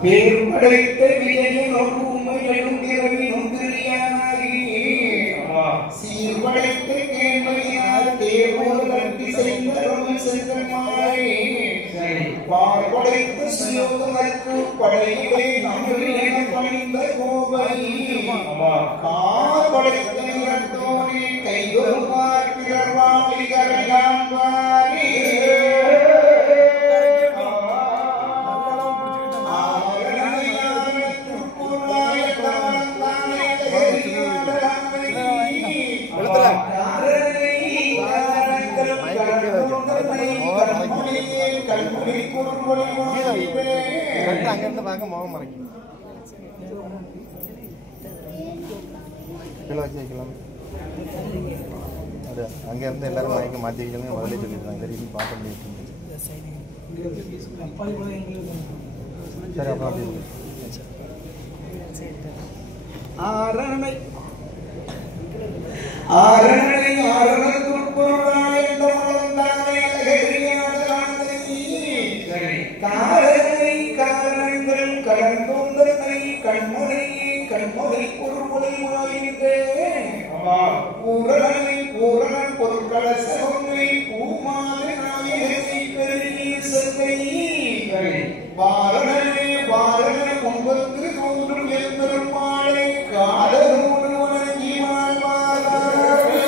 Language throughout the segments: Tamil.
பேரும்படைத்த விஜயன் உண்மைகளும் பிறவினும் பிரியானாகி சீர்படைத்த கேள்மையால் தேவோதற்கு செய்தருள் சென்றமாய் பார்படைத்த சுயோகமற்கு படையிலே நம்பின பணிந்த கோபை கார்படைத்த நிறத்தோனே கைதொருமார் பிறர்வாளி கரையாம்பாரே அங்கிருந்து பார்க்க முகம் மறைக்கும் கீழே வச்சு வைக்கலாம். அது அங்கேருந்து எல்லாரும் மயக்க மாற்றி வைக்கணும் முதலே சொல்லியிருக்காங்க. சரி பார்க்க முடியும். சரி அப்புறம் அப்படி ஆரணை ஆரணை ஆரணத்துள் பொருளாய் காரணை காரணங்கள் கடந்தோந்தனை கண்முறை கண்முறை பொருள்முறை வாயிலே பூரணனை பூரணன் பொருட்களசகொன்றை பூமாலை நாயகனை பெருகிய செல்வை வாரணனே வாரண முன்பத்து தோன்றும் எம்பெருமாளை காதலோடு வணங்கி வாழ்வாரே.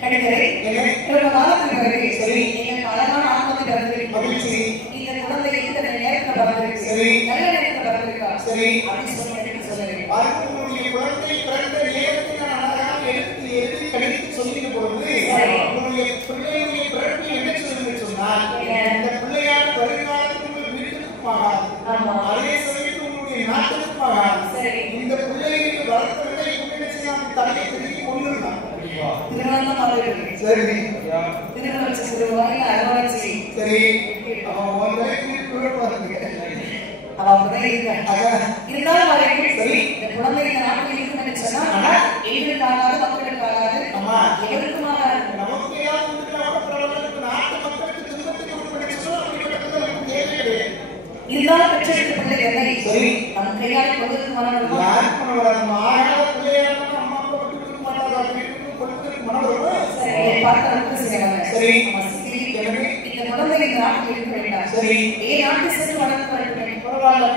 கடிதம் இவங்க காலத்துக்கு பிறகு எங்களுக்கு அழகான ஆத்மத்தை பிறந்திருக்கு. இந்த குழந்தை இந்த நேரத்தில் பிறந்திருக்கு, நல்ல நேரத்தில் பிறந்திருக்கா அப்படின்னு சொல்லி எனக்கு சொல்லுறேன். உங்களுடைய குழந்தை பிறந்த நேரத்தை நான் அழகாக எடுத்து எழுதி கணித்து சொல்லிட்டு பொழுது உங்களுடைய பிள்ளையுடைய பிறப்பு என்ன சொல்லுங்க சொன்னால் இந்த பிள்ளையான வருங்காலத்தில் உங்கள் வீட்டுக்கு ஆகாது, அதே சமயத்தில் உங்களுடைய நாட்டுக்கு ஆகாது. இந்த பிள்ளைகளுக்கு வளர்த்தவர்களை என்ன செய்யலாம், தலையை திருப்பி கொண்டுடலாம். சரி அவன் இருந்தாலும் இந்த குழந்தை இந்த நாட்டில் இருக்கும் என்று சொன்னால் எங்களுக்காகாது, மக்களுக்காகாது, எவருக்குமாக நமக்கு நாட்டு மக்களுக்கு இருந்தாலும் பெற்றெடுத்த பிள்ளைகளை நம் கையால் கொடுத்து மனம் இந்த குழந்தை இந்த நாட்டில் இருக்க வேண்டாம், நாட்டு சென்று வளர்க்க வேண்டும். பரவாயில்ல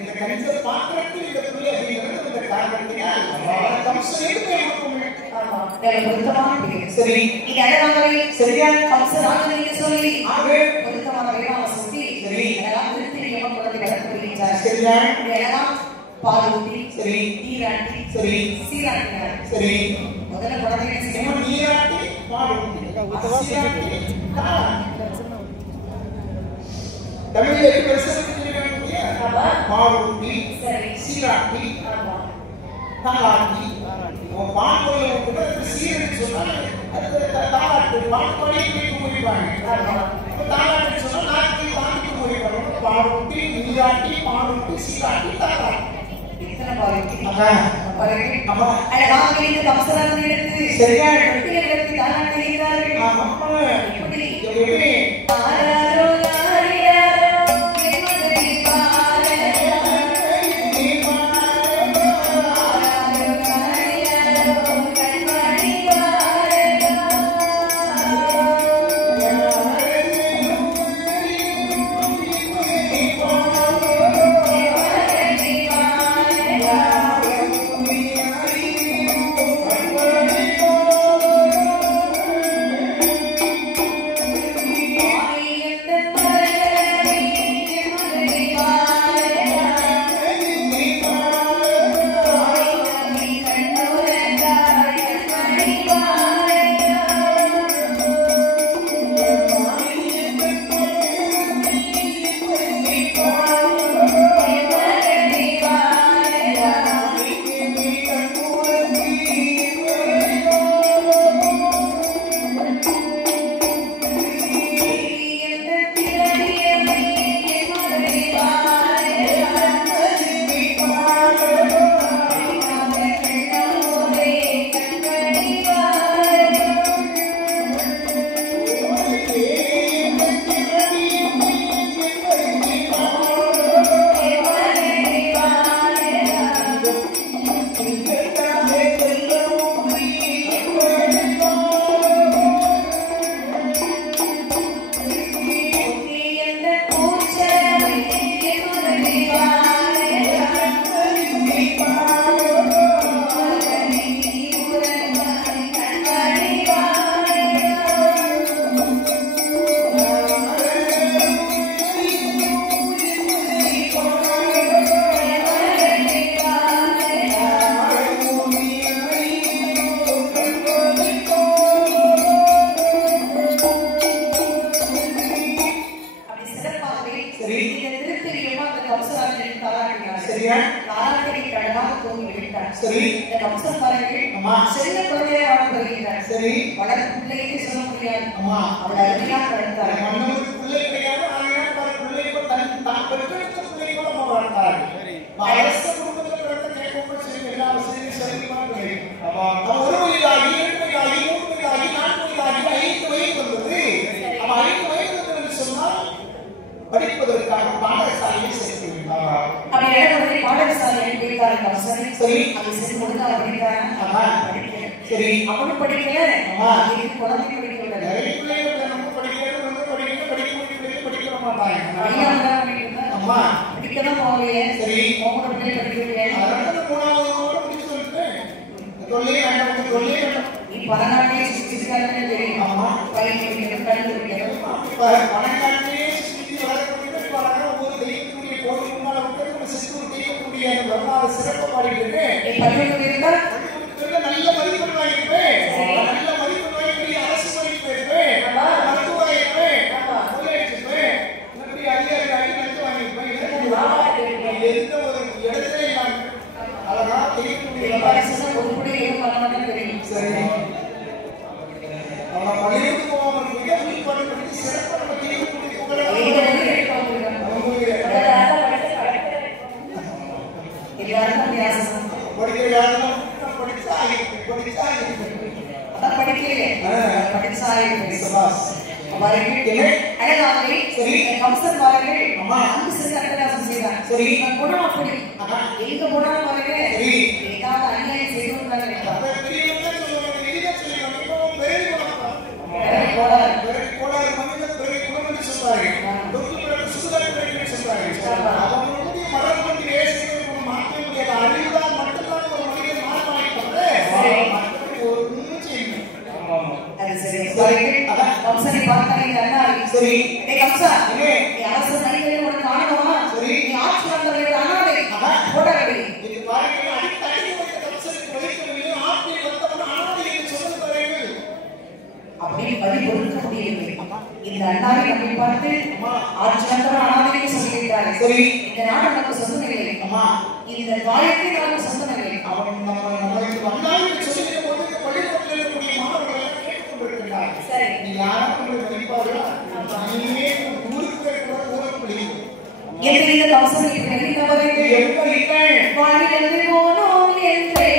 இந்த கணித பாத்திரத்தில் இந்த பிள்ளை அப்படிங்கிறது இந்த காரணத்தினால் கம்சன் எடுத்து ஆமா பொருத்தமான பேர். சரி நீங்க அழகாகவே சரியா கம்சராஜனை சொல்லி ஆகவே பொருத்தமான பேராக சொல்லி சரி அழகாக திருத்தி நியமம் குழந்தை வளர்க்கப்படுகின்றார். சரியா அழகா பாலூட்டி சரி நீராட்டி சரி சீராட்டினார். சரி முதல்ல குழந்தைகளை செய்யணும். நீராட்டி பாலூட்டி சீராட்டி தமிழ்ல எப்படி சொல்லிருக்காங்க? பாலூட்டி சீராட்டி தாளாட்டி பால்கொள்ள சீரன்னு சொன்னா தாளாட்டு பால்கொலை முடிப்பாங்க. தாளாட்டு சொன்னா நாட்டி தாண்டி முடிப்பாங்க. பாலூட்டி நீராட்டி பாலூட்டி சீராட்டி தாளாட்டி சரியா படிப்பதற்காக பாடசாலையை சேர்த்துவிட்டார். சரி சரி அவனும் படிக்கல குழந்தை படிக்கல படிக்க மாட்டாங்க. அம்மா படிக்கதான் போகலையே. சரி உங்களோட பிள்ளை படிக்கலையே. நீ பணக்காரனே சிரிச்சிருக்காருன்னு தெரியும். ஆமா பையன் படிக்கணும் கல்வி படிக்கணும். பணக்காரனே சிரிச்சு வளர்க்கக்கூடிய ஒவ்வொரு தெய்வத்துடைய கோவில் முன்னால வந்து சிறு தெய்வக்கூடிய வரலாறு சிறப்பு பாடிட்டு நல்ல மதிப்பெண் வாங்கிப்பேன். நல்ல மதிப்பெண் வாங்கி அரசு மதிப்பு இருப்பேன். மருத்துவ இருப்பேன். அதிகாரி நச்சு வாங்கிப்பேன். எந்த ஒரு இடத்துல நான் அழகா தெய்வத்துடைய தெரியும். சரி அவனை பள்ளிக்கு போவாமல் படித்து சிறப்பாக நம்ம தெய்வத்துடைய படிக்கிற யாரும் அறிவுதான் மட்டும்தான் சரி கம்சனை பார்த்தாலே இந்த அண்ணாரி சரி ஏய் கம்சா ஏ நீ அரசு மனிதனை உனக்கு காணணுமா சரி நீ ஆட்சி வந்தவர்கள் அனாதை போடாதே இது பாருங்க அடித்தடி வைத்த கம்சனுக்கு வலிக்கவில்லை ஆற்றில் வந்தவன் அனாதை என்று சொல்லுது பாருங்கள் அப்படியே பதி பொறுக்க முடியவில்லை இந்த அண்ணாவை நம்மை பார்த்து ஆட்சி வந்தவன் அனாதை என்று சொல்லியிருக்கிறார்கள் சரி இந்த நாடு நமக்கு சொந்தமில்லை அம்மா இந்த தாயத்தை நமக்கு சொந்தமில்லை அவன் நம்மளுக்கு வந்தால் என்று சொல்லிய போது இந்த பள்ளிக்கூடத்தில் இருக்கக்கூடிய மாணவர்கள் எல்லாம் கேட்டுக்கொண்டிருக்கிறார்கள் சரி நீ யாரும் உங்களுக்கு மதிப்பார்களா நீயே ஊருக்கு கூட ஊருக்கு பிடிக்கும் என்று இந்த கம்சனை நினைத்தவர்கள் எப்படி வாழிலிருந்து போனோம் என்றே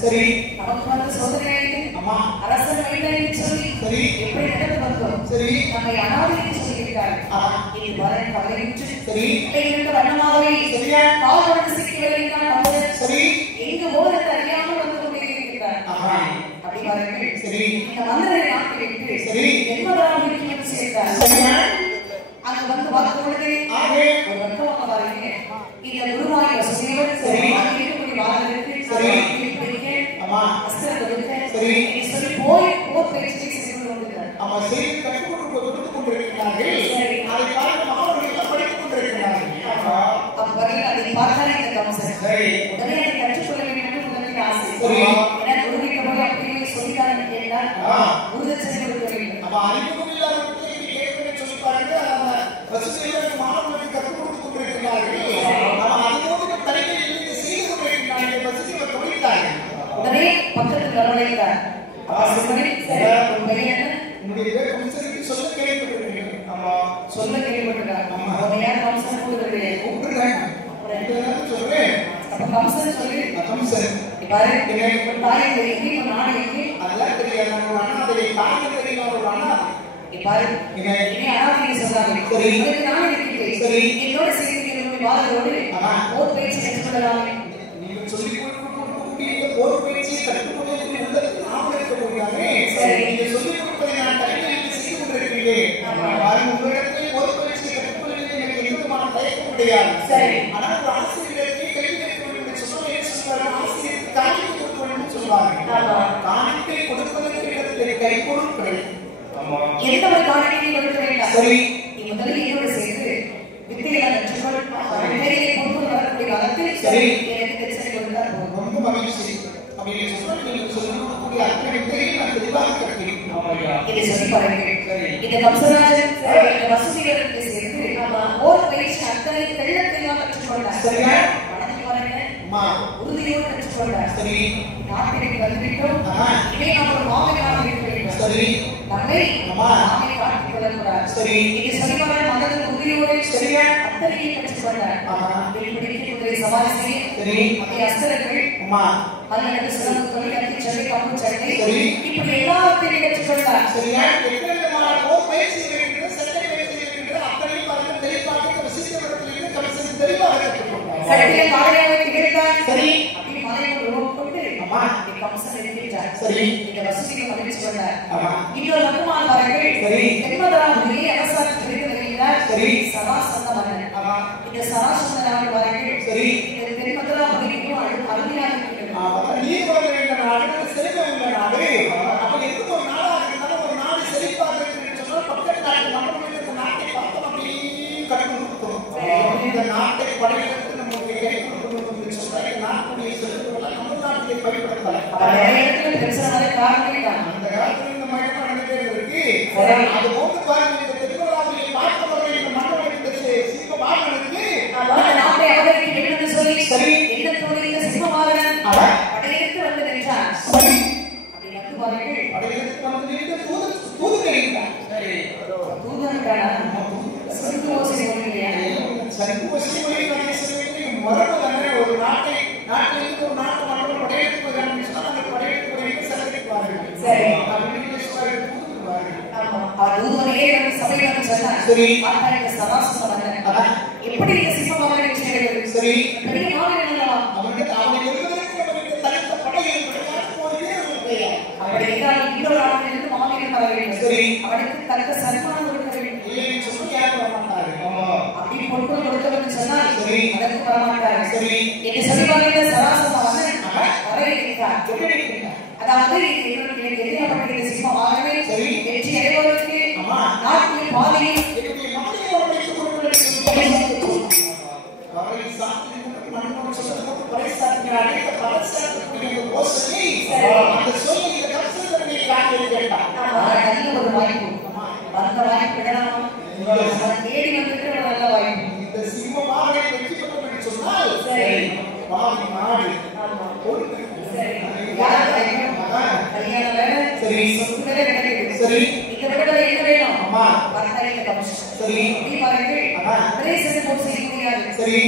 சரி நமக்கு வந்த சோதனை அம்மா அரசன் வைத்தாய் சொல்லி சரி எப்படி நடந்து வந்தோம் சரி நம்மை அனாதை சொல்லியிருக்கிறார் இது வரன் கவலையின்றி சரி இரண்டு வண்ணமாகவே சரியா காவலுக்கு சிக்கி வருகிறான் சரி எங்கு போகிறது அறியாமல் வந்து கொண்டிருக்கிறார் அப்படி பாருங்கள் சரி இந்த மந்திரனை நாட்டி வைத்து சரி என்பதாக என்று சேர்த்தார் சரியா அங்கு வந்து பார்க்கும் பொழுது ஆகே ஒரு வர்த்தமாக பாருங்க இந்த குருவாய் வசதியோடு சரி இருக்கக்கூடிய வாரத்திற்கு சரி அம்மா அஸ்திரத்தை சரி சொல்லி போய் போர் பயிற்சி செய்து கொண்டிருக்கிறார் அம்மா செய்தி கற்றுக் கொண்டிருக்கிறார்கள் அதை பார்த்து மாணவர்கள் எல்லாம் படித்துக் கொண்டிருக்கிறார்கள் அவர்கள் அதை பார்த்தாலே இந்த கம்சன் சரி உடனே அதை கற்றுக்கொள்ள வேண்டும் என்று முதலில் ஆசை சரி ஏன்னா குருவிக்கு போய் அப்படியே சொல்லித்தாரன்னு கேட்டால் குருதட்சணை கொடுக்க வேண்டும் அப்ப அறிமுகம் இல்லாதவர்களுக்கு இது ஏற்கனவே சொல்லி பாருங்க வசதியாக மாணவர்களுக்கு கற்றுக் கொடுத்துக் கொண்டிருக்கிறார்கள் அவன் அதுபோது தலைமையில் இருந்து செய்து கொண்டிருக்கிறார்கள் வசதியை தொழித்தார்கள் உடனே பக்கத்தில் வரவழைத்தார் உன்னுடைய பேர் கம்சனுக்கு சொல்ல கேள்விப்பட்டிருக்கீங்க ஆமா சொல்ல கேள்விப்பட்டிருக்காங்க அவங்க யார் கம்சன் கூப்பிடுறேன் சொல்றேன் அப்ப கம்சன் சொல்லி கம்சன் பாரு தாயை எங்கே நாடு எங்கே அதெல்லாம் தெரியாது நம்ம அண்ணாதை தாயை தெரியும் ஒரு அண்ணாதை பாரு இனி அனாதை சொல்றாங்க சரி நாடு இருக்கிறேன் சரி என்னோட சேர்ந்து வாதரோடு போர் பயிற்சி கற்றுக்கொள்ளலாமே நீங்கள் சொல்லிக் கொடுக்கக்கூடிய இந்த போர் பயிற்சியை கற்றுக்கொள்ளக்கூடிய உள்ளது நாம் இருக்க முடியாமே நீங்கள் சொல்லிக் கொடுப்பதை நான் தலைமையில் செய்து கொண்டிருக்கிறேன் உங்களிடத்தில் போர் பயிற்சியை கற்றுக்கொள்வதில் எனக்கு எந்த விதமான தயக்கம் கிடையாது ஆனால் ஒரு ஆசிரியர்களுக்கு கல்வி கற்க வேண்டும் என்று சொன்னால் என்ன சொல்வார்கள் ஆசிரியருக்கு காணிக்கை கொடுக்க வேண்டும் என்று சொல்வார்கள் காணிக்கை கொடுப்பதற்கு இடத்தில் கைப்பொருள் கிடையாது எந்த ஒரு காணிக்கை கொடுக்க வேண்டாம் சரி நீ முதலில் என்னோட சேர்ந்து வித்தைகளை கற்றுக்கொள் வேலையை கொண்டு வரக்கூடிய காலத்தில் சரி எனக்கு தெரிசனை கொடுத்தால் போதும் ரொம்ப மகிழ்ச்சி அப்படின்னு சொன்னால் நீங்கள் சொல்லிக் கொடுக்கக்கூடிய அத்தனை வித்தைகளை நான் தெளிவாக கற்கிறேன் இதை சொல்லி பாருங்கள் இந்த கம்சராஜன் இந்த வசூலிகளுக்கு சேர்ந்து ஓர் பயிற்சி அத்தனை தெள்ள தெளிவாக கற்றுக்கொண்டார் சரியா வணங்கி பாருங்க அம்மா உறுதியோடு கற்றுக்கொண்டார் சரி நாட்டிற்கு வந்துவிட்டோம் இதை நாம் ஒரு மாமையாக இருக்க வேண்டும் சரி நம்மை அம்மா மாமை காட்டிக் கொள்ளக்கூடாது சரி இதை சொல்லி பாருங்க மகன் உறுதியோடு சரியா அத்தனையை கற்றுக்கொண்டார் வெளிப்படைக்கு குதிரை சவாரி செய்ய சரி அதே அஸ்திரங்கள் அம்மா மன்னனுக்கு சிறந்த தொழில் கட்டி சண்டை கம்பு சண்டை சரி இப்படி எல்லாத்தையும் கற்றுக்கொண்டார் சரியா எத்தனை போர் பயிற்சி இருக்கிறது சட்டை பயிற்சி இருக்கிறது அத்தனையும் பார்த்து தெளிவாக வசீகரத்திலிருந்து கம்சன் தெளிவாக கற்றுக்கொண்டார் சட்டையை காலையாக திகழ்ந்தார் சரி அப்படி மலையை உருவம் கொண்டு அம்மா கம்சன் இருக்கிறார் சரி இந்த வசதியை மகிழ்ச்சி கொண்டார் ஆமா இன்னொரு மட்டுமானவர்கள் சரி தென்மதராபுரியை அரசாட்சி பிரித்து வருகிறார் சரி சதா சராசந்த மன்னன். இந்த சராசந்த நாடு பாருங்கள். சரி. இந்த தென்மதுரா பகுதிக்கும் அருமையாக இருக்கிறது. நீர்வளம் என்ற நாடு செழிப்பு உள்ள நாடு. அப்ப எந்த ஒரு நாடாக இருந்தாலும் ஒரு நாடு செழிப்பாக இருக்குன்னு சொன்னால் பக்கத்து நாட்டு நம்மளுடைய இந்த நாட்டை பார்த்தோம் அப்படியே கடன் கொடுக்கணும். இந்த நாட்டை படையெடுத்து நம்மளுடைய கை கொடுக்கணும் என்று சொன்னால் இந்த நாட்டுடைய செழிப்புகள் நம்ம நாட்டிலே பயன்படுத்தலாம். அந்த காலத்தில் இந்த மயம் நடந்துட்டே இருக்கு. அது போன்று பாருங்க இந்த திருவிழாவை பார்த்தவர்கள் இந்த மன்னனுடைய சிற்ப வாகனத்துக்கு நாட்டை அவருக்கு என்று சொல்லி சரி என்ன தோழிய சிம்மவாகனன் படையெடுத்து வந்து நின்றார். சரி அப்படி வந்து பாருங்கள். படையெடுத்து வந்து நின்று தூதுகிறார். சரி தூதுகிறாரா? சங்குவோசை ஒன்றியா? சங்குவோசை ஒன்றிய சொல்லிட்டு மரபு தானே ஒரு நாட்டிலிருந்து ஒரு நாட்டு மக்கள் படையெடுத்து வருகிறாங்க சொன்னா அந்த படையெடுத்து வரைக்கும் செலவழிப்பார்கள். சரி அப்படின்னு சொல்லிட்டு தூதுகிறார்கள். ஆமா தூதுவரையே வந்து சபையில் வந்து சொன்னார். சரி ஆனால் இந்த சதாசிவ மன்னன் எப்படி இந்த சிம்மவாகன விஷயங்கள் சரி பெரிய மாவீரன் அல்லவா? அவனுக்கு தனித்த படையில் ஒரு வீரர்கள் கிடையாது. அப்படி என்றால் இன்னொரு நாட்டிலிருந்து மாவீரன் வர வேண்டும். சரி அவனுக்கு தக்க சன்மானம் கொடுக்க வேண்டும். இல்லைன்னு சொல்லி யாரும் வரமாட்டார்கள். அப்படி பொருட்கள் கொடுத்தவர்கள் சொன்னால் சரி அதற்கு வரமாட்டார்கள். சரி என்று சொல்லி பாருங்க சதாசிவ மன்னன் வர இருக்கிறார். அதாவது எதிர்க்கப்பட்ட சிம்மவாகனமே சரி வெற்றி அடைவதற்கு நாட்டில் பாதையில் அவரை சாத்தியம் மன்னன் சொல்லும்போது பறைசாற்றினார். இந்த பறைசாற்றக்கூடிய யோசனை அந்த சொல்லி இந்த கருத்துக்களை காட்டி கேட்டார். நல்ல ஒரு வாய்ப்பு. வந்த வாய்ப்பு விடலாமா? தேடி வந்துட்டு ஒரு நல்ல வாய்ப்பு. இந்த சிம்மமாக வெற்றி பெற்றோம் என்று சொன்னால் சரி பாவி நாடு ஒரு கல்யாண வேலை சரி சொத்து வேலை கிடைக்குது. சரி இந்த விடுதலை என்ன வேணும்? அம்மா வர்த்தக கமிஷன். சரி இப்படி பாருங்கள். அதே சென்று செய்ய முடியாது. சரி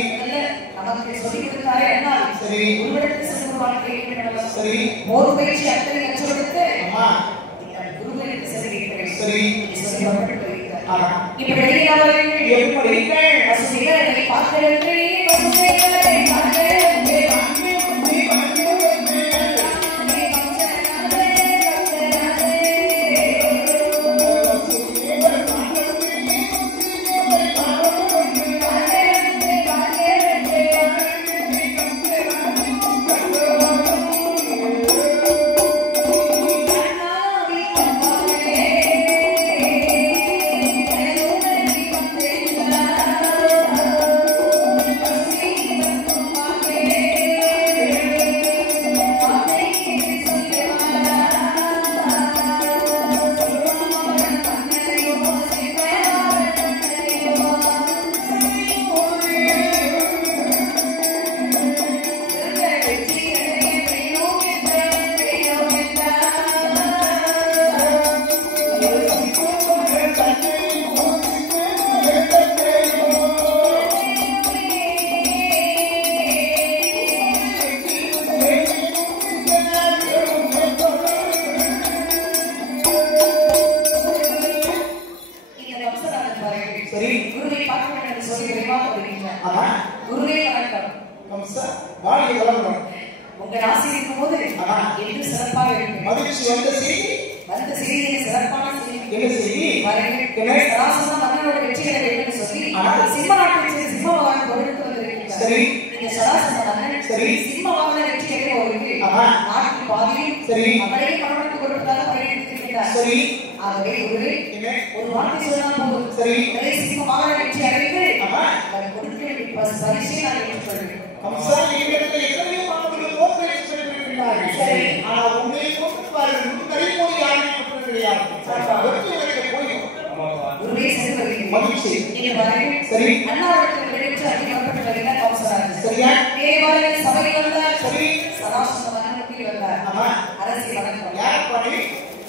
நமக்கு சொல்லிக் கொடுத்தாரே என்ன? சரி உள்விடத்து சென்று வாழ்க்கை சரி மோர் பயிற்சி அத்தனை கற்றுக் கொடுத்து அம்மா குருவிற்கு செல்கிறீர்கள். சரி சொல்லி வரப்பட்டு வருகிறார். இப்படி வெளியாளர்கள் எப்படி வசதிகளை பார்க்கிறேன் வசதிகளை பார்க்கிறேன் உங்கள் ஆசிரியர் போது என்று சிறப்பாக இருக்கும். மகிழ்ச்சி வந்த செய்தியை சிறப்பான செய்தி சராசன மன்னனோட வெற்றிகளை வேண்டும் சொல்லி சிம்ம நாட்டில் சிம்மவாகன பொருளுக்கு வந்திருக்கிறார். சரி இந்த சராசன மன்னன் சரி சிம்மவாகன வெற்றிகளை அவருக்கு நாட்டில் பாதியும் சரி அவரே மரணத்துக்கு கொடுப்பதாக பரிகரித்திருக்கிறார். சரி ஆகவே ஒரு வார்த்தை சொன்னால் போதும். சரி சிம்மவாகன வெற்றி அடைந்து அவர் கொடுக்க வேண்டிய பரிசை நான் ஏற்றுக்கொள்கிறேன். சரி ஆனா உங்களை கொண்டு பாருங்கள் முன்கறிமொழி யாருமே கிடையாது. மகிழ்ச்சி சரி அண்ணாவிடத்தில் வெளியிட்டு அறிவிக்கப்பட்ட வகையில் கவுன்சிலர் சரியா தேவாலய சபையில் வந்தார். சரி சதாசிவ மன்னனுக்கு வந்தார். அரசியல் வணக்கம். யார் பாடி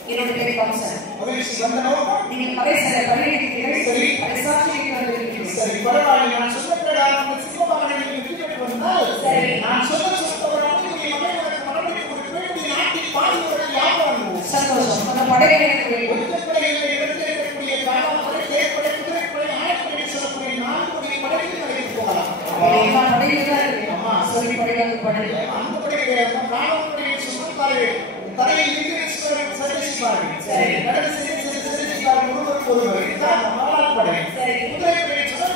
என்னுடைய பேர் கவுன்சிலர். மகிழ்ச்சி வந்தனோ நீங்கள் பரிசலை பண்ணியிருக்கிறீர்கள். சரி பரிசாட்சிக்கு வந்திருக்கிறீர்கள். சரி பரவாயில்லை. நான் சொன்ன பிரகாரம் சிம்மவாகனை வெற்றி பெற்று வந்தால் சரி நான் சொன்ன சந்தோஷம். அந்த படைகளை ஒற்றைப்படைகளை இடத்தில் இருக்கக்கூடிய காவல்துறை தேர்ப்படை குதிரைப்படை ஆயப்படை சொல்லக்கூடிய 4 படைகள் நடைபெற்று போகலாம். எல்லா படைகளும் தான் இருக்கு. சொல்லி படைகளுக்கு படை அந்த படைகளை காவல்துறையை சொல்லுவார்கள். தரையில் இருக்கிற சர்வீஸ்பார்கள் சரி கடல் சரி ஒருவர் இதுதான் காவல்படை. குதிரைப்படை சொல்ல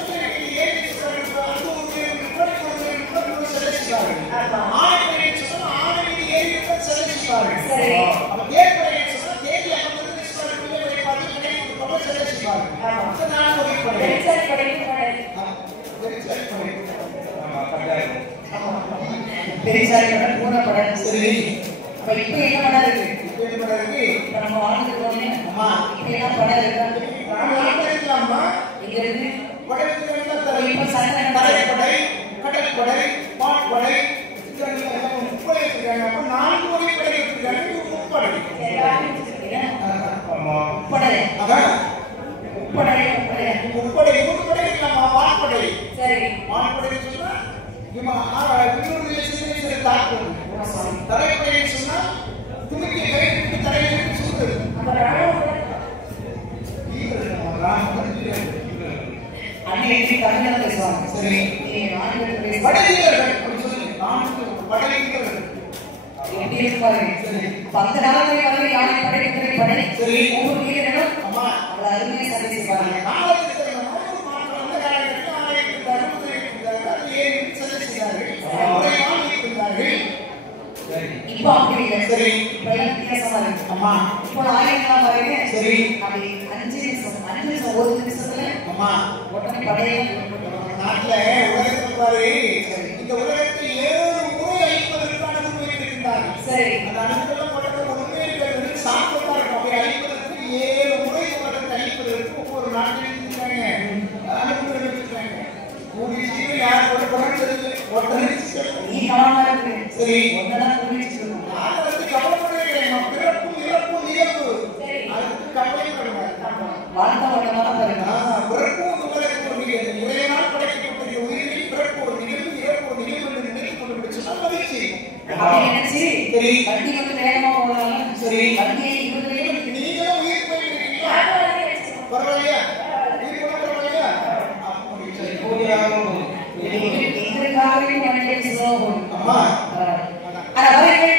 பெரிசாரி படம் பூனை படம் சரி அப்ப இப்ப என்ன படம் இருக்கு இப்ப என்ன படம் இருக்கு இப்ப நம்ம வாழ்ந்துருக்கோமே அம்மா இப்ப என்ன படம் இருக்கு நாம இருக்கலாமா இங்க இருக்கு படத்துல தரை இப்ப சண்டை தரைப்படை கடற்படை வான்படை முப்படை இருக்காங்க அப்ப 4 வகை படை இருக்காங்க முப்படை முப்படை அதான் முப்படை முப்படை முப்படை இருக்கலாமா வான்படை சரி வான்படை சொன்னா இன்னொரு சின்ன தாக்கம் தரைப்படை சொன்னா துணிக்கு கைட்டு தரையில சுத்துது அன்னைக்கு தமிழ்ல பேசுவாங்க சரி படைவீரர்கள் அப்படி சொல்லி படைவீரர்கள் எப்படி இருப்பாரு அந்த காலத்துல வந்து யானை படை குதிரை படை சரி ஒவ்வொரு வீரர்களும் அம்மா அவளை அருமையை சரி செய்வாங்க இப்ப அப்படி இல்லை சரி இப்ப எல்லாம் வித்தியாசமா இருக்கு அம்மா இப்போ ஆயிரம் பாருங்க சரி அப்படி 5 நிமிஷம் ஒரு நிமிஷத்துல அம்மா உடனே படையை நாட்டுல உலகத்துல பாரு இந்த உலகத்தில் 7 முறை அழிப்பதற்கான உண்மை இருக்கின்றார்கள் சரி அந்த அனுப்பெல்லாம் போட்ட உண்மை இருக்கிறது சாப்பிட்டா இருக்கும் அப்படி அழிப்பதற்கு 7 முறை உலகத்தை அழிப்பதற்கு ஒவ்வொரு நாட்டிலும் இருக்காங்க அனுப்பி இருக்காங்க கூடிய சீக்கிரம் யார் கூட குறைஞ்சது ஒருத்தர் நீ கவனமா இருக்கு சரி ஒன்னதான் புரிஞ்சுட்டு நான் வந்து கவலைப்படுகிறேன் பிறப்பும் இறப்பும் நிகழ்வு அதுக்கு கவலைப்படுவேன் வாழ்க்கை வட்டமாக பாருங்க பிறப்பும் உலகத்தில் ஒரு நிகழ்வு நிறைய நாள் படைக்கப்பட்ட உயிரில் பிறப்பு ஒரு நிகழ்வு இறப்பு ஒரு நிகழ்வு என்று நினைத்துக் கொண்டு சொன்னால் மகிழ்ச்சி அப்படி நினைச்சு சரி வண்டி வந்து வேகமா போகலாம் சரி வண்டியை இவர்களையும் நீங்களும் உயிர் போயிருக்கீங்களா பரவாயில்லையா உயிர் போன பரவாயில்லையா அப்படி சரி இதற்காகவே வண்டியை சொல்லுவோம் அம்மா ஆனா பாருங்கள்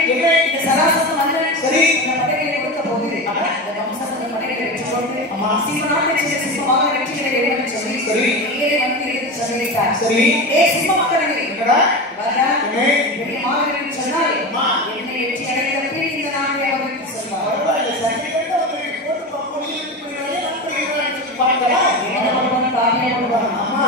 இந்த சராசரம் வந்து சரி இந்த படைகளை கொடுத்த போது இந்த வம்சத்தை படைகளை வெற்றி கொண்டு அம்மா சிவநாட்டை செய்த சிம்மமாக வெற்றிகளை எழுதன்னு சொல்லி சரி ஏழை வந்து எடுத்து சொல்லிவிட்டார் சரி சிம்ம மக்களே என்னடா வரடா என்ன பெரிய மாவீரன் சொன்னால் அம்மா என்னை வெற்றி அடைந்த பின் இந்த நாட்டை அவருக்கு சொல்வார் பரவாயில்லை சர்டிபிகேட் அவருக்கு போட்டு பார்ப்போம் நீங்க இப்படி சொல்லி பார்க்கலாம் என்ன பண்ணுவாங்க காமியா பண்ணுவாங்க அம்மா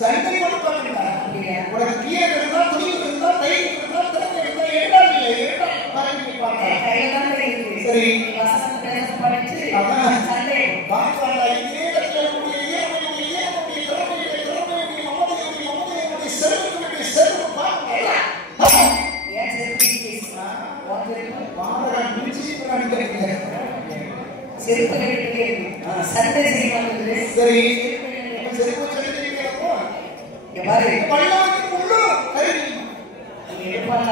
சண்டை கொண்டு பார்க்கல அப்படியா உனக்கு கீழே இருந்தா துணி இருந்தா தைரியம் இருந்தா திறமை இருந்தா ஏடாது இல்லை ஏடா பாருங்க பார்க்கலாம் கையில தான் இருக்கு சரி வசனம் பேச படிச்சு அதான் சண்டை பார்க்கல இதே இடத்துல உடைய திறமையுடைய மமதையுடைய செல்வம் பார்க்கல ஏன் செருப்பு வாமரன் மிஞ்சிக்கிறான் செருப்பு கட்டிட்டே இருக்கு சண்டை செய்வாங்க சரி செருப்பு சொல்லிக்கிறப்போ இங்க பாரு பல்லாவுக்கு உள்ளு கருவி எடுப்பாங்க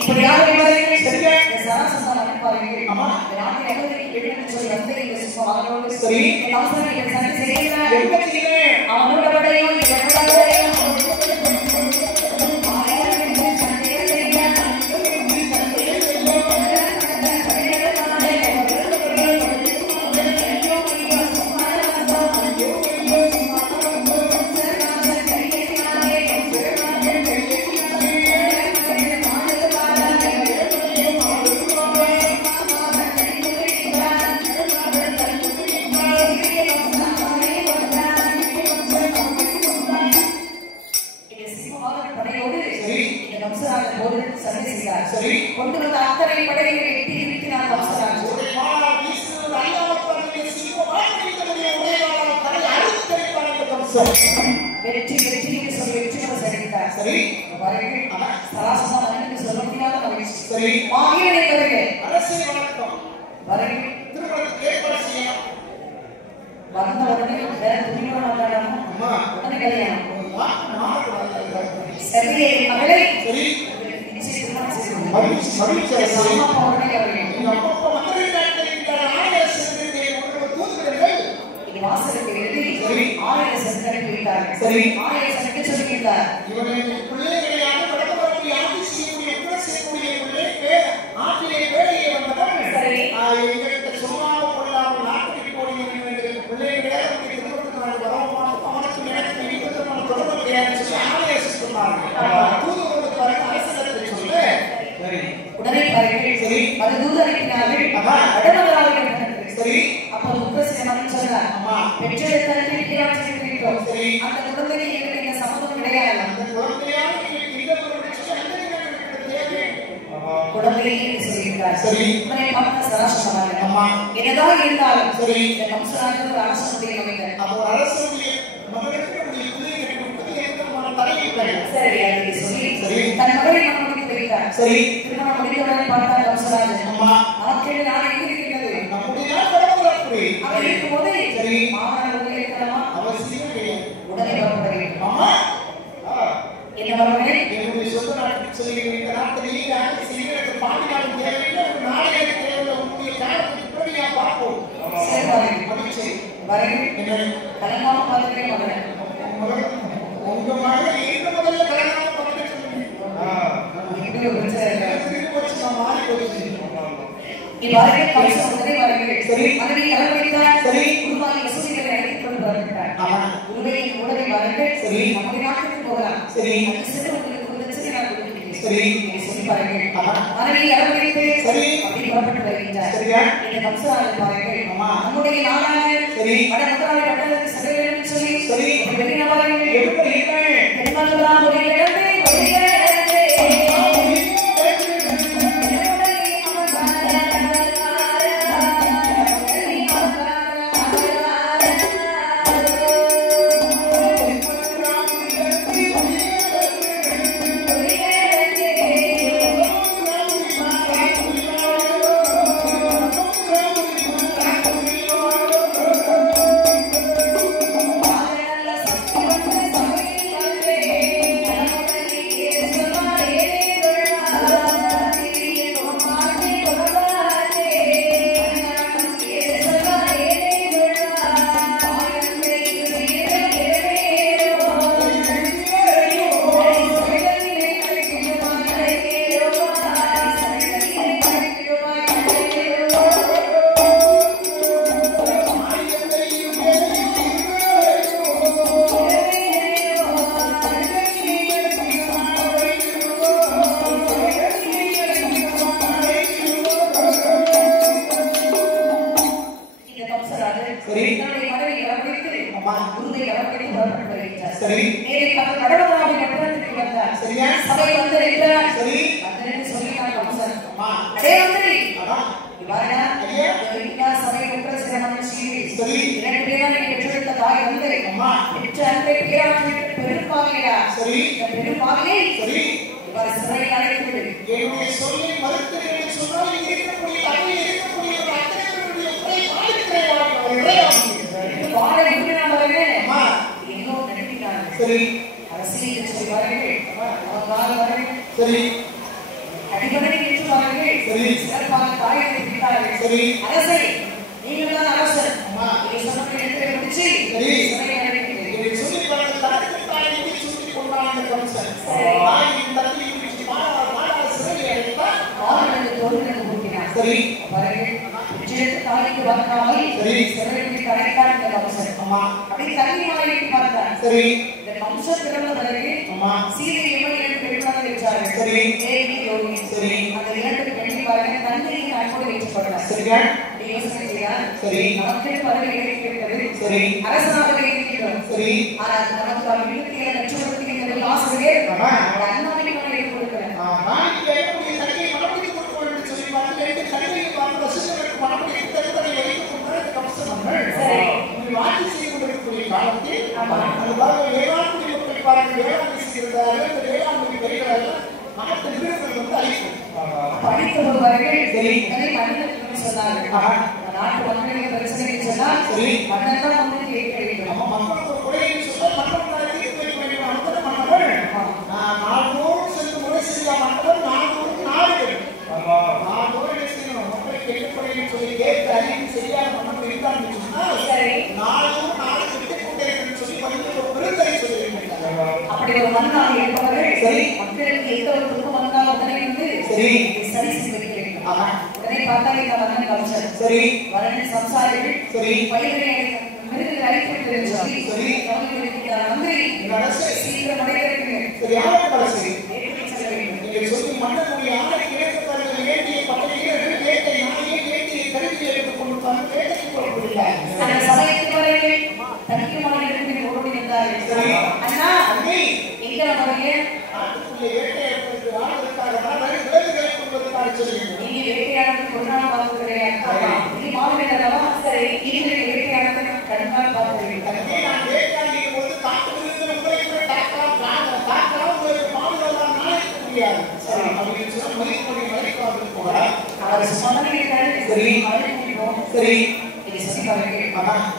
இப்படி யாரை பாருங்க சரியா இந்த சராசரம் அனுப்பாருங்க ஆமா நாட்டு எவ்வளவு எழுதுன்னு சொல்லி வந்து இந்த சிம்ம வாங்கணும் சரி அவசரம் இந்த சண்டை செய்யல என்ன செய்யறேன் அவனோட படையும் இவனோட படையும் சரி கொண்டு வந்த அத்தனை படைகளை எட்டி நிறுத்தினார் வம்சராஜ் ஒரு மாலா வீசு ஐயாவப்படைய சிவ வாழ்க்கையினுடைய உரையாடல் கரை அறுத்து தெரிப்பான இந்த கம்சம் வெற்றி வெற்றிக்கு சொல்லி வெற்றி சரித்தார் சரி பாருங்க சராசமா வந்து சொல்ல முடியாத மகிழ்ச்சி சரி மாவீரனை வருக அரசியல் வணக்கம் பாருங்க திருமணத்துக்கு ஏற்பாடு செய்யலாம் வந்த உடனே வேற துணியோட வந்தாடாம அம்மா உடனே கல்யாணம் சரி சரி மகளே சரி நிச்சயம் திருமணம் செய்து மகிழ்ச்சி மகிழ்ச்சி அம்மா அப்பா உடனே வருங்க எங்க அப்பா அப்பா மதுரை நாட்டில் இருக்கிற ஆயிரத்தி ஒன்று தூதுவர்கள் இது வாசலுக்கு எழுதி சரி 1000 சென்டரை வைத்தார்கள் சரி 1000 சென்டர் சொல்லியிருந்தார் இவனை பிள்ளைகளையாக வடக்கு ஆட்சி செய்யக்கூடிய கூட செய்யக்கூடிய பிள்ளை ஆற்றிலே வேலையை வந்தவன் சரி எங்களுக்கு சொல்லாம கொள்ளாமல் நாட்டுக்கு போடி பிள்ளைகளே திருமணத்துக்கு வரவமான அவனுக்கு எனக்கு நிமித்தமான தொடர்பு கிடையாது சொல்லி ஆலோசனை சொன்னார்கள் தூதுவர்களுக்கு வர அரசியலத்தை சொல்ல சரி உடனே பாருங்கள் சரி அது தூதரிக்கிறார்கள் வடமராவர்கள் சரி அப்போ முக்கசிரமன் சொன்னார் அம்மா பெற்றெடுத்த இருக்கிறோம் சரி அந்த குழந்தையை குழந்தையாக எங்களுக்கு இல்லவர்களுடைய சொல்லி அந்த நேரம் தேவை. குழந்தையை சொல்லியிருக்கார். சரி. உடனே பார்த்து சராசரமாக அம்மா என்னதான் இருந்தாலும் சரி. இந்த கம்சராஜன் ஒரு அரசனுடைய மகன். அப்போ அரசனுடைய மகனுக்கு நம்முடைய குதிரை கட்டி கொடுப்பது எந்த விதமான தடையும் இல்லை. சரி, அதை சொல்லி சரி. தன் மகளை மகனுக்கு வைத்தார். சரி. திருமணம் முடிந்தவுடன் பார்த்தார் கம்சராஜன். அம்மா நமக்கு நாடு எங்க இருக்கிறது? நம்முடைய நாள் கடவுளாக்குறே. அவர் இருக்கும்போது சரி. மாமனார் உள்ள இருக்கலாமா? அவசியம் கிடையாது. உடனே புறப்பட வேண்டும். அம்மா என்ன மகனே? என்னுடைய சொந்த நாட்டுக்கு சொல்லுகிறேன். இந்த நாட்டிலேயே யாருக்கு செய்கிறது பாதுகாப்பு தேவையில்லை. ஒரு நாளே தேவையில்லை. உன்னுடைய காலத்துக்கு பிறகு நான் பார்ப்போம். சரி பாருங்கள். மகிழ்ச்சி. பாருங்கள். என்ன கலங்காம பார்த்துக்கிறேன் மகனே. உங்க மகள் எங்க முதல்ல கல்யாணம் பண்ணிட்டு சொல்லுங்க. இப்படி ஒரு பிரச்சனை இல்லை. திருப்பி வச்சு நான் மாறி போயிடுச்சு. இவ்வாறு கம்சன் உடனே வருகிறது. சரி. மகனை கலவரித்தார். சரி. குருவாகி யசோதையை அழைத்துக் கொண்டு வருகிறார். ஆமா. குருவை உடனே வருகிறது. சரி. நம்முடைய நாட்டுக்கு போகலாம். சரி. அது சென்று உங்களுக்கு ஒரு லட்சத்தை நான் கொடுக்கிறேன். சரி. இதை சொல்லி பாருங்கள். ஆமா. மகனை கலவரித்து சரி. அப்படி புறப்பட்டு வருகின்றார். சரியா? இந்த கம்சராஜன் பாருங்கள். ஆமா. நம்முடைய நாடான சரி. வடமுதலாளி பட்டணத்துக்கு செல்ல வேண்டும் என்று சொல்லி சரி. வெளியில பாருங்கள். எப்படி இருக்கேன்? பெருமாள்தான் ஒரு இடத்தை சரி. நேரே அவர் கடவுளாகிய பட்டணத்துக்கு வந்தார். சரியா? சபை வந்து நின்றார். சரி. வந்தேன்னு சொல்லிட்டான் கம்சன். அம்மா. அடே மந்திரி, அம்மா. இவாரா ஐயா. எல்லா சபை உட்கார சிரமம் செய்து சரி. இரண்டு பேரா நீ பெற்றெடுத்த தாய் வந்து அம்மா. பெற்ற அன்பை பேராற்றி பெரும்பாகையா. சரி. இந்த பெரும்பாகையை சரி. இவர் சிறையில் அழைத்து விடு. என்னுடைய சொல்லை மறுக்கிறேன் சொன்னால் இங்கே இருக்கக்கூடிய அவையில் இருக்கக்கூடிய ஒரு அத்தனைவருடைய உரை பாதிக்கிறேன். வாழ எப்படி நான் வருவேன்? அம்மா. இன்னும் நினைக்கிறாங்க. சரி. அரசியல் சொல்லி பாருங்கள். அவர் வாழ வருவேன். சரி. அடிப்படை என்று பாருங்கள். சரி. சிறப்பாக தாயை பிடித்தார்கள். சரி. அரசை நீங்கள் தான் அரசர். அம்மா. நீங்கள் சொன்ன இடத்தை முடிச்சு சரி. சிறையில் அழைக்கிறேன். என்னை சொல்லி பாருங்கள். தனக்கு தாயை சுற்றி கொண்டான் இந்த கம்சன். தாயின் தந்தையை பிடிச்சு மாடாத சிறையை அடைத்தார். ஆளுநர்கள் தோல்விக்கு கூட்டினார். சரி. பாருங்கள். உச்சியத்து தாய்க்கு வந்தாமல் சரி. சிறையில் பிடித்து அடைத்தார் இந்த கம்சன். அம்மா. அப்படி தண்ணி மாலைக்கு பார்த்தார். சரி. இந்த கம்சன் பிறந்த பிறகு அம்மா. சீதை எவ்வளவு இரண்டு பெண்களாக இருக்கிறார்கள். சரி. தேவி யோகி. சரி. அந்த இரண்டு பெண்கள் பாருங்கள் தந்தையை அன்போடு ஏற்றுக்கொண்டார். சரியா? யோசனை செய்தார். சரி. நமக்கு பதவி கிடைக்கிறது. சரி. அரசாக இருக்கிறோம். சரி. ஆனால் நமக்கு அபிவிருத்தியை நச்சுறுத்துகின்ற ஆசிரியர் ஆமா. அண்ணாவின் மனைவி கொடுக்கிறார். நாளைக்கு என்னுடைய தந்தையை மனப்படி கொடுப்போம் என்று சொல்லி பார்த்து ரெண்டு தந்தையை பார்த்து வசூலுக்கு மனப்படி தருவதை வைத்துக் கொண்டார் இந்த கம்சனர்கள். சரி. இப்படி ஆட்சி செய்து கொண்டிருக்கக்கூடிய காலத்தில் ஆமா. அந்த பாருங்கள் வேளாண்குடி மக்கள் பாருங்கள் வேளாண்மை செய்திருந்தார்கள். இந்த வேளாண்மை வரிகள் நாட்டு நிறுவனங்கள் வந்து அளிக்கும். படித்தவர் பாருங்கள். சரி. இதனை மன்னனுக்கு சொன்னார்கள். ஆஹா. நாட்டு மக்களுக்கு பிரச்சனை சொன்னால் சரி. மன்னன் தான் வந்து கேட்க வேண்டும். நம்ம மக்களுக்கு ஒரு குறையை சொன்னால் மன்றம் தான் தீர்த்து வைக்க வேண்டும். அந்த மன்னர்கள் நாடோடு சென்று முறை செய்ய மன்னர்கள் நாடோடு நாடுகள் நாடோடு என்ன செய்யணும் மக்களை கேட்கப்படுகிறேன் சொல்லி கேட்க அறிவு சரியான மன்னர்கள் இருந்தான்னு சொன்னால் சரி. நாடோடு நாடு விட்டுக் கொண்டிருக்கிறேன் சொல்லி மனிதர்கள் ஒரு பெருந்தரை சொல்லி அப்படி ஒரு மன்னாக இருப்பவர்கள் சரி. மக்களுக்கு எந்த ஒரு துன்பம் வந்தால் உடனே வந்து சரி. சரி செய்து வைக்க வேண்டும். ஆஹா. உடனே பார்த்தால் இந்த மன்னன் கம்சன் சரி. வரண்டு சம்சாரிகள் சரி. பயிர்களை மிருகங்களை அழைத்து சொல்லி சரி. மந்திரி இந்த அரசு சீக்கிரம் அடைக்கிறீங்க. சரி யாரும் அரசு ஏற்றி செல்ல வேண்டும். நீங்கள் சொல்லி மன்னனுடைய ஆணை கிடைக்கப்பட்ட வேண்டிய பட்டணத்தில் வேட்டை நாயை வேட்டியை கருவியை எடுத்துக் கொண்டு வந்து வேட்டைக்கு புறப்படுகிறார். அந்த சமயத்தில் வரையில் தனிக்குமான இடத்தில் ஓடி வந்தார்கள். சரி. அண்ணா அண்ணே. இந்த வரீங்க? நாட்டுக்குள்ளே வேட்டையாடுவதற்கு வாழ்வதற்காக விலங்குகளை கொள்வதற்காக சொல்லுங்க. நீங்க வேட்டையாடுறது ஒரு நாள் பார்த்துக்கிறேன். நீ மாவட்டமா? சரி, இன்றைக்கு வேட்டையாடுறது கண்கால் பார்த்துக்கிறேன். நான் வேட்டையாடிய போது காட்டு விலங்குகள் உங்களை தாக்கலாம் உங்களுக்கு பாதுகாப்பாக நாளைக்கு முடியாது. சரி, அப்படின்னு சொன்னா மொழிப்பொழி மலைக்காவது போல அவர் சொன்னீர்கள். சரி, சரி,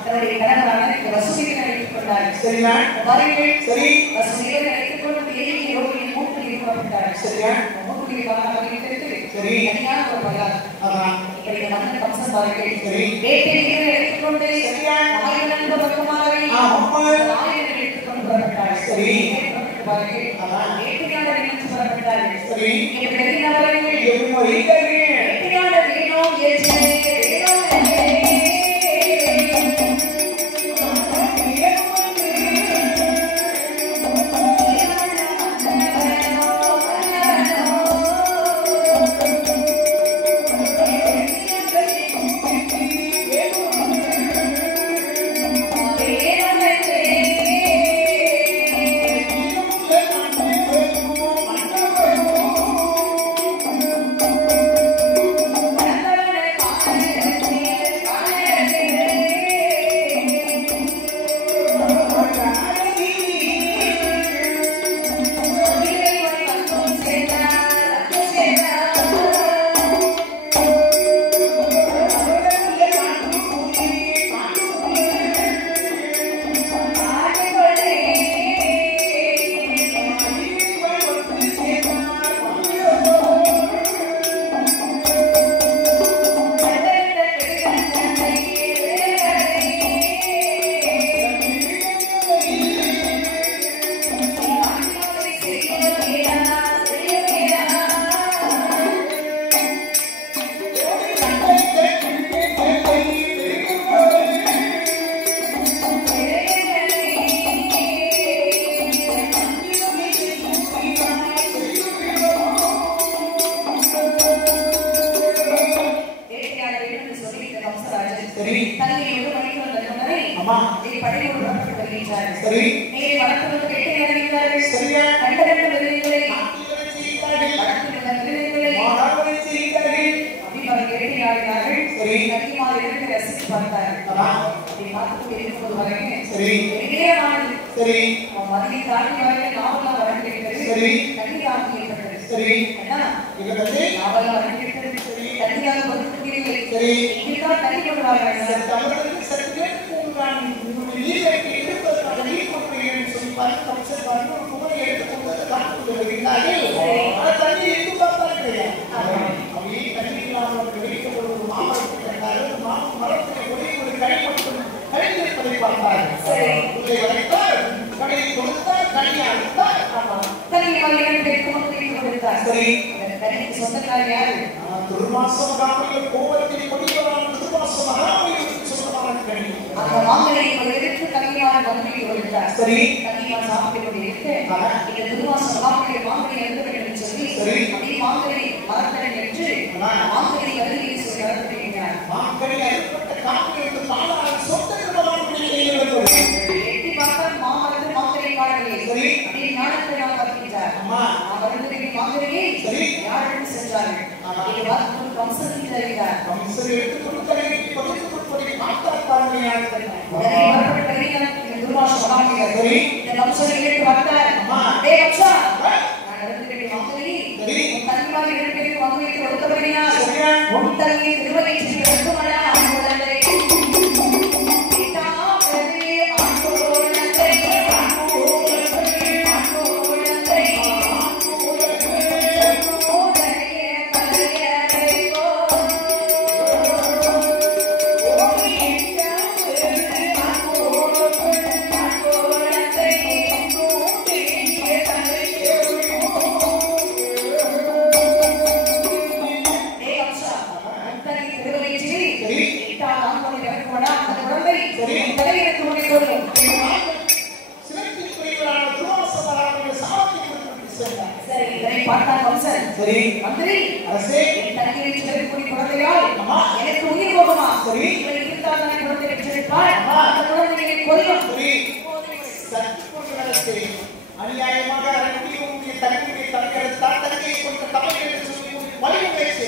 தன்னுடைய கணவரான வசூலியை அழைத்துக் கொண்டார். சரியா? பாருங்கள், சரி, வசூலியை அழைத்துக் கொண்டு ஏழை ரோகிணி மூட்டில் இருக்கப்பட்டார். சரியா? மூட்டில் இருக்கிறது. சரி, தனியான ஒரு பகல். அதான் இப்படி மன்னன் கம்சன் பாருங்கள். சரி, வேட்டை வீரரை அழைத்துக் கொண்டு சரியா? ஆயிரம் என்ற பக்கமாகவே ஆமா, ஆயிரம் எடுத்துக் கொண்டு புறப்பட்டார். சரி, பாருங்கள், அதான் வேட்டையாளர் நினைத்து புறப்பட்டார். சரி, இப்படி பாருங்கள், எப்படி வைத்தீங்க? வேட்டையாளர் வேணும் ஏற்று அநியாயமாக அனைத்தையும் தன்னுடைய தலைவர் தந்தையை கொடுத்த தமிழ் என்று சொல்லி வலிமை பேச்சு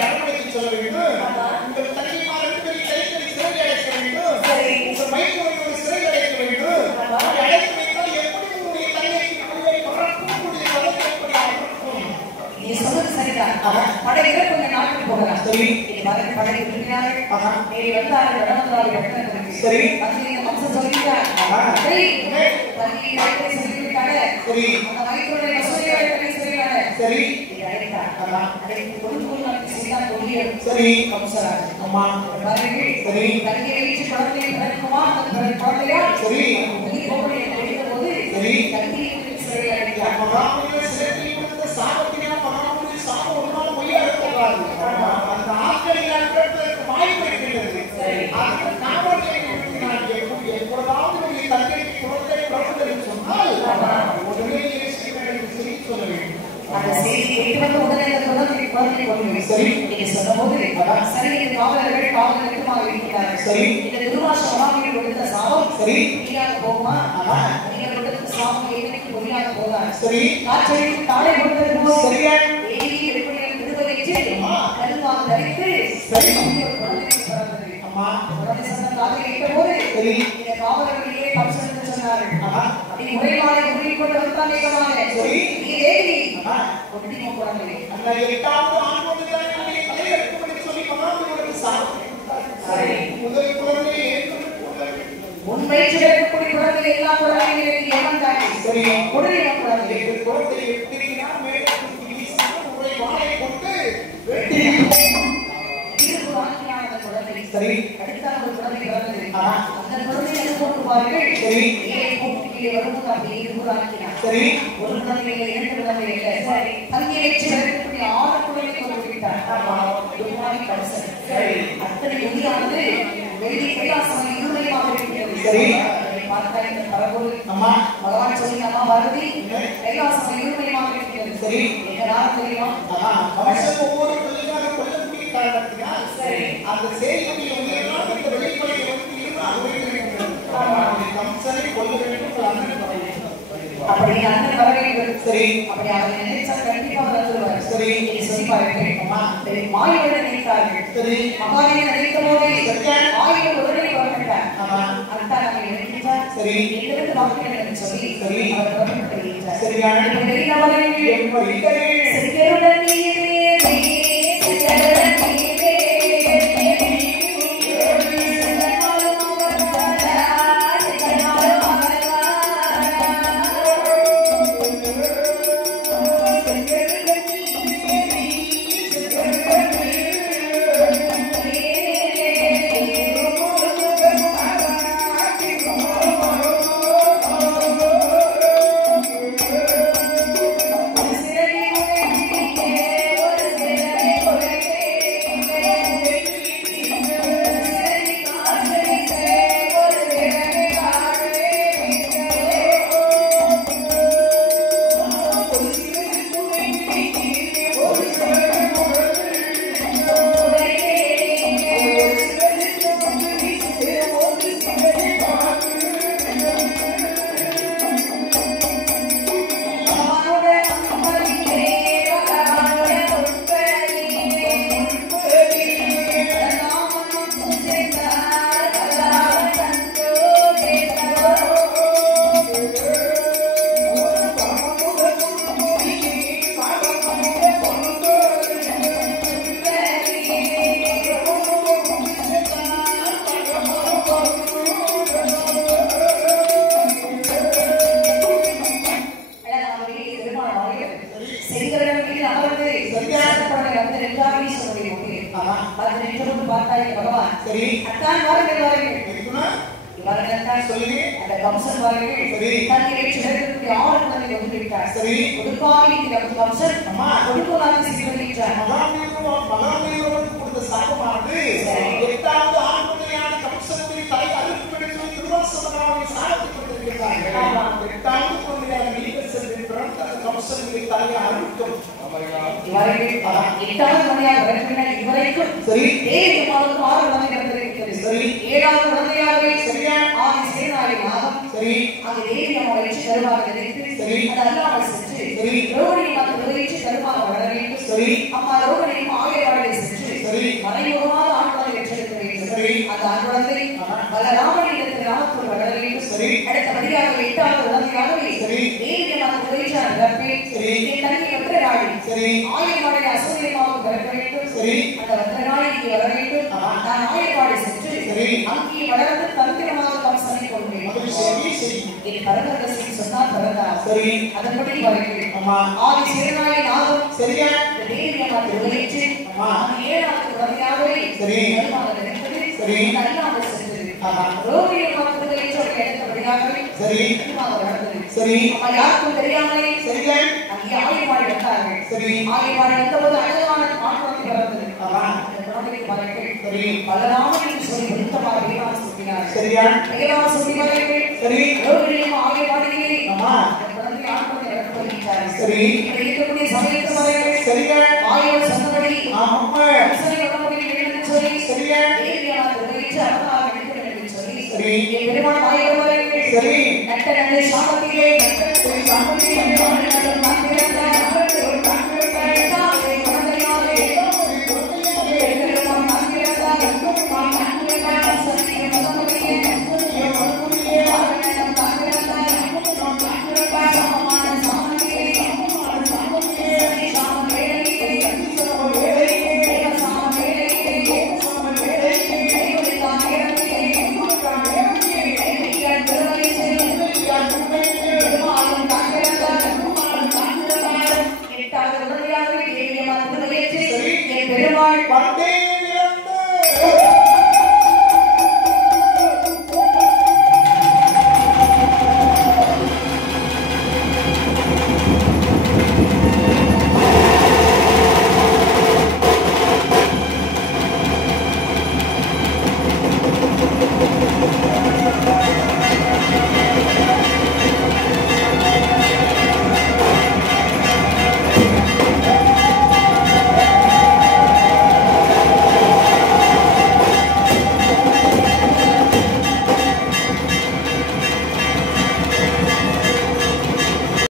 அரண்மனைக்கு சொல்ல வேண்டும். உங்கள் தந்தைமார் சிறை அடைக்க வேண்டும். உங்கள் மைத்துவரை ஒரு சிறை அடைக்க வேண்டும். அடைக்க வைத்தால் எப்படி உங்களுடைய தந்தையை பறக்கக்கூடிய கதை எப்படி அறக்கும்? நீ சொல்றது சரிதான். படையில கொஞ்சம் நாட்டுக்கு போகலாம். சரி. படை விரும்பினார்கள். நேரி வந்தார்கள். வடமந்தார்கள். சரி. தந்தையை வம்சம் சொல்லிட்டார். சரி. தந்தையை வயதை சொல்லிவிட்டாங்க. சரி. அந்த வயதுடைய வசூலியை வயதை சொல்லிவிட்டாங்க. சரி. இதை அழைத்தார். அழைத்து கொடுத்து நமக்கு செய்தார் கொடியர். சரி. வம்சராஜ். அம்மா. பாருங்கள். சரி. தந்தையை வீச்சு குழந்தையை பிறக்குமா? அந்த குழந்தையா? சரி. நீ கோபுரை கொடுத்த போது சரி. தந்தையை சிறை அழைத்தார். மகாமுனிவர் சிறையில் கொடுத்த சாபத்தினால் மகாமுனிவர் சாபம் ஒரு நாள் பொய்யா இருக்கக்கூடாது. அந்த ஆட்களினால் பிறப்பதற்கு வாய்ப்பு இருக்கின்றது. அந்த காவல்களை நான் எப்பொழுதாவது ஒரு தந்தைக்கு குழந்தை பிறந்தது சொன்னால் உடனே செய்தி சொல்ல வேண்டும். அந்த செய்தி கேட்டு வந்து உடனே அந்த குழந்தை கொண்டு சரி. நீங்க சொன்ன போது சரி இந்த காவலர்கள் காவலர்களுமாக இருக்கிறார்கள். சரி. இந்த திருவாச மகாமுனிவர் கொடுத்த சாபம் சரி. பொய்யாக போகுமா? நீங்கள் கொடுத்த சாபம் ஏழைக்கு பொய்யாக போகாது. சரி. காற்றடித்து தாடை கொடுத்தது போல் சரியா? ஏழி எடுப்படியில் விடுவதற்கு கருவாக தரித்து சரி. ஒரு குழந்தை பிறந்தது. அம்மா. குழந்தை சொன்ன காதை கேட்ட போது சரி. இந்த காவலர்களே கம்சன் என்று சொன்னார்கள். அப்படி உரைவாளை உருவிக்கொண்டு வந்தாங்க கேட்கவாங்க. சரி. நீ ஏறி ஒட்டிமோ குழந்தை அந்த 8வது ஆண்மொழிதான் என்னுடைய தலைவருக்கு என்று சொல்லி மகாமுனிவருக்கு சாபம் சரி. முதல் குழந்தையை ஏற்கனவே உண்மை சிறப்புக்குடி குழந்தை எல்லா குழந்தைகளுக்கு ஏமாந்தாங்க. சரி. உடனே குழந்தை குழந்தை வெட்டினார் மேலே உரை வாழை கொண்டு வெட்டி இருபது ஆண்டுகளான அந்த குழந்தை சரி. அடுத்தான ஒரு குழந்தை பிறந்தது. அந்த குழந்தை போட்டுவார்கள். சரி. ஏழை போட்டியிலே வரும்போது அப்படி இருபது ஆக்கினார். சரி. ஒரு குழந்தை இல்லை, 2 குழந்தை இல்லை. சரி. தந்தையை சிறப்புக்குடி 6 குழந்தை கொண்டு விட்டார். குருவாகி கம்சன். சரி. அத்தனை உண்மையானது வெள்ளி கைலாசம் இருமையாக இருக்கிறது. சரி. பார்த்தா இந்த பரபோது அம்மா. பகவான் சொல்லி அம்மா வருதி கைலாசம் இருமையாக இருக்கிறது. சரி. எங்க யாரும் தெரியுமா? கம்சன் ஒவ்வொரு பிள்ளையாக கொல்லக்கூடிய காரணத்தினால் சரி. அந்த செய்தியை உயர்ந்தால் இந்த வெளிப்படையை வந்து இருந்தால் கம்சனை கொல்ல வேண்டும் அண்ணன் வர வேண்டும். அப்படி அண்ணன் வர வேண்டும். சரி. அப்படி அவர் நினைச்சா கண்டிப்பா வந்துருவார். சரி. நீங்க சொல்லி பாருங்கள். அம்மா மாயோட நினைத்தார்கள். சரி. மகாதேவி நினைத்த போது மாயோட உடனே புறப்பட்டார். அத்தா நம்ம நினைக்கிட்டார். சரி. எங்களுக்கு வாக்கு என்று சொல்லி சரி. அவர் புறப்பட்டு இருக்கிறார். சரியான சிறுகருடன் நீரே சிறுகருடன் நீரே பகவான் சரி. அத்தான் வாருங்கள் வாருங்கள் இருக்குமா? இவர்கள் சொல்லுங்க. அந்த கம்சன் வாருங்கள். சரி. தன்னை சிறப்புக்கு 6 குழந்தை வந்து விட்டார். சரி. ஒடுக்காவி இந்த கம்சன் அம்மா ஒடுக்கலாக செய்கிறார். மகாமேருவனுக்கு கொடுத்த சாபமானது 8வது ஆண்மொழியான கம்சனுடைய தலை அறுக்கும் என்று சொல்லி திருவாசகமாவை சாபத்தை கொண்டிருக்கிறார்கள். 8வது குழந்தையான நீங்கள் சென்று பிறந்த அந்த கம்சனுடைய தலையை அறுக்கும். இவர்கள் 8வது குழந்தையாக பிறப்பினர் இதுவரைக்கும் சரி. 7 மாதம் 6 குழந்தை பிறந்திருக்கிறது. சரி. 7வது குழந்தையாகவே சரியா? ஆதி சேனாய் சேரனாடி நாகம் சரி அங்க தேவி அம்மா வச்சு கருவாக நினைத்து சரி அது அல்லாமல் சென்று சரி ரோகிணி மாத்து உதவிச்சு கருவாக வளர வேண்டும் சரி அம்மா ரோகிணி ஆகையாளை சென்று சரி மறைமுகமாக ஆண்களை வெற்றெடுக்க வேண்டும் சரி அந்த ஆண்குழந்தை பலராமனிடத்தில் ராமத்தோடு வளர வேண்டும் சரி அடுத்தபடியாக 8வது குழந்தையாகவே சரி தேவி அம்மா உதவிச்சார் பிறப்பே சரி என் தங்கை வெற்றராடி சரி ஆயர்வாடை அசூரியமாக பிறக்க வேண்டும் சரி அந்த வெற்றராடி இங்கே வர வேண்டும் நான் ஆயர்வாடை சென்று சரி அங்கே வளர்ந்து தந்திரமாக கம்சனை கொள்வேன் மதுரை சரி சரி என் பரதரசின் சொன்னால் பரதார் சரி அதன்படி வருகிறேன் அம்மா ஆதி சேரனாய் நாகம் சரியா தேவி அம்மா திருவயிற்று அம்மா 7வது குழந்தையாகவே சரி கருவாக நினைத்தது சரி அல்லாமல் சென்றது ஆமா ரோகிணி அம்மா திருவயிற்று அடுத்தபடியாகவே சரி கருவாக வளர்ந்தது சரி அம்மா யாருக்கும் தெரியாமலே சரியா அங்கே ஆயர்வாடை வந்தார்கள் சரி ஆயர்வாடை வந்தபோது அழகான ஆண் குழந்தை பிறந்தது ஆமா அந்த குழந்தைக்கு பாருங்கள் சரி பலராமன் என்று சொல்லி விருத்தமாக வேளாண் சொல்லினார் சரியா வேளாண் சொல்லி பாருங்கள் சரி ரோகிணியும் ஆயர்வாடியிலே ஆமா அந்த குழந்தை ஆண் குழந்தை வளர்க்கப்படுகிறார் சரி இப்படி இருக்கக்கூடிய சமயத்து பாருங்கள் சரியா ஆயவர் சொன்னபடி ஆமா கம்சனை வளர்ப்பதில் எழுந்து சொல்லி சரியா தேவியான திருவயிற்று அவதாக நினைக்கிறேன் என்று சொல்லி சரி என் பெருமான் ஆயவர் பாருங்கள் சரி நட்ட நடு சாமத்திலே சரி சாமி